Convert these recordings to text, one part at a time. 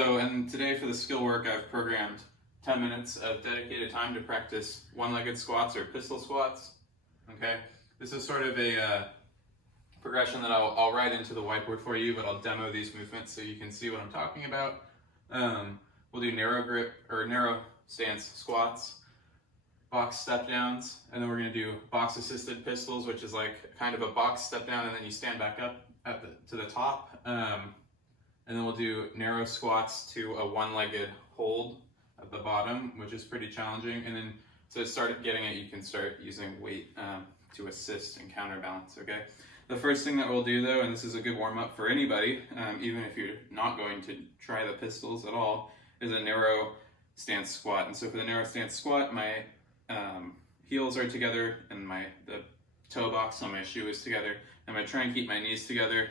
And today for the skill work, I've programmed 10 minutes of dedicated time to practice one-legged squats or pistol squats. Okay, this is sort of a progression that I'll write into the whiteboard for you, but I'll demo these movements so you can see what I'm talking about. We'll do narrow grip or narrow stance squats, box step downs, and then we're going to do box assisted pistols, which is like kind of a box step down and then you stand back up to the top. And then we'll do narrow squats to a one-legged hold at the bottom, which is pretty challenging. And then to start getting it, you can start using weight to assist and counterbalance, okay? The first thing that we'll do though, and this is a good warm-up for anybody, even if you're not going to try the pistols at all, is a narrow stance squat. And so for the narrow stance squat, my heels are together and the toe box on my shoe is together. I'm gonna try and keep my knees together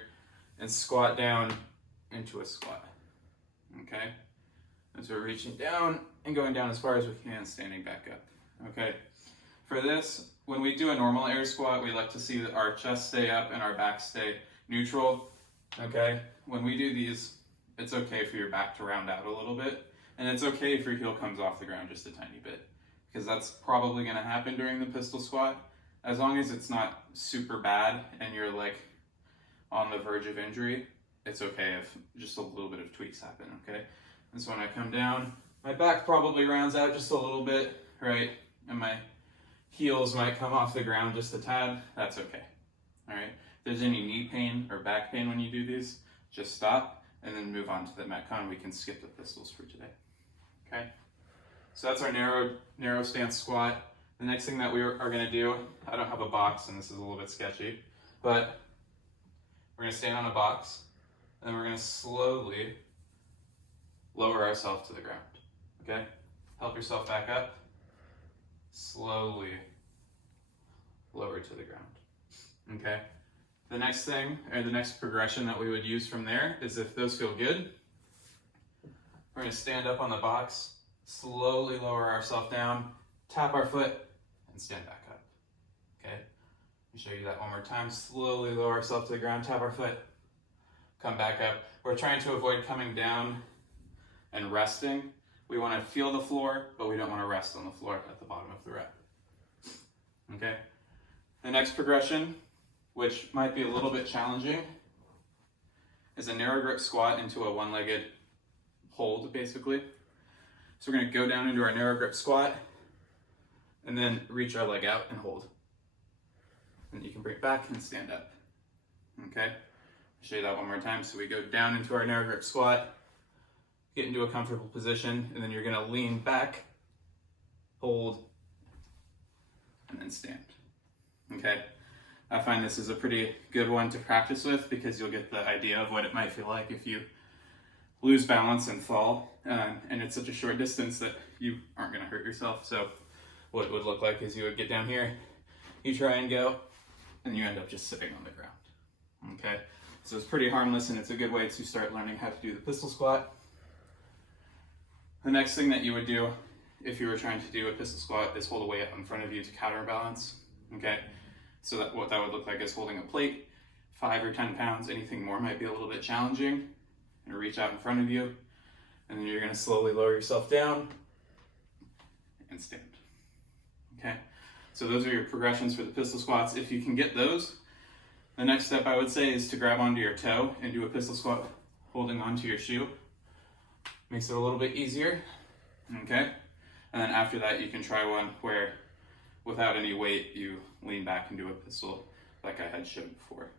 and squat down into a squat, okay? And so we're reaching down and going down as far as we can, standing back up, okay? For this, when we do a normal air squat, we like to see that our chest stay up and our back stay neutral, okay? When we do these, it's okay for your back to round out a little bit, and it's okay if your heel comes off the ground just a tiny bit, because that's probably gonna happen during the pistol squat, as long as it's not super bad and you're like on the verge of injury. It's okay if just a little bit of tweaks happen, okay? And so when I come down, my back probably rounds out just a little bit, right? And my heels might come off the ground just a tad. That's okay, all right? If there's any knee pain or back pain when you do these, just stop and then move on to the Metcon. We can skip the pistols for today, okay? So that's our narrow stance squat. The next thing that we are gonna do, I don't have a box and this is a little bit sketchy, but we're gonna stand on a box. And we're going to slowly lower ourselves to the ground, okay? Help yourself back up. Slowly lower to the ground, okay? The next thing, or the next progression that we would use from there is, if those feel good, we're going to stand up on the box, slowly lower ourselves down, tap our foot, and stand back up, okay? Let me show you that one more time. Slowly lower ourselves to the ground, tap our foot, come back up. We're trying to avoid coming down and resting. We want to feel the floor, but we don't want to rest on the floor at the bottom of the rep. Okay? The next progression, which might be a little bit challenging, is a narrow grip squat into a one-legged hold, basically. So we're going to go down into our narrow grip squat and then reach our leg out and hold. And you can bring it back and stand up. Okay? Show you that one more time. So we go down into our narrow grip squat, get into a comfortable position, and then you're gonna lean back, hold, and then stand, okay? I find this is a pretty good one to practice with because you'll get the idea of what it might feel like if you lose balance and fall, and it's such a short distance that you aren't gonna hurt yourself. So what it would look like is you would get down here, you try and go, and you end up just sitting on the ground, okay? So it's pretty harmless and it's a good way to start learning how to do the pistol squat. The next thing that you would do if you were trying to do a pistol squat is hold a weight up in front of you to counterbalance, okay? So that what that would look like is holding a plate, 5 or 10 pounds, anything more might be a little bit challenging, and reach out in front of you, and then you're gonna slowly lower yourself down and stand, okay? So those are your progressions for the pistol squats. If you can get those, the next step I would say is to grab onto your toe and do a pistol squat holding onto your shoe. Makes it a little bit easier, okay? And then after that, you can try one where without any weight, you lean back and do a pistol like I had showed before.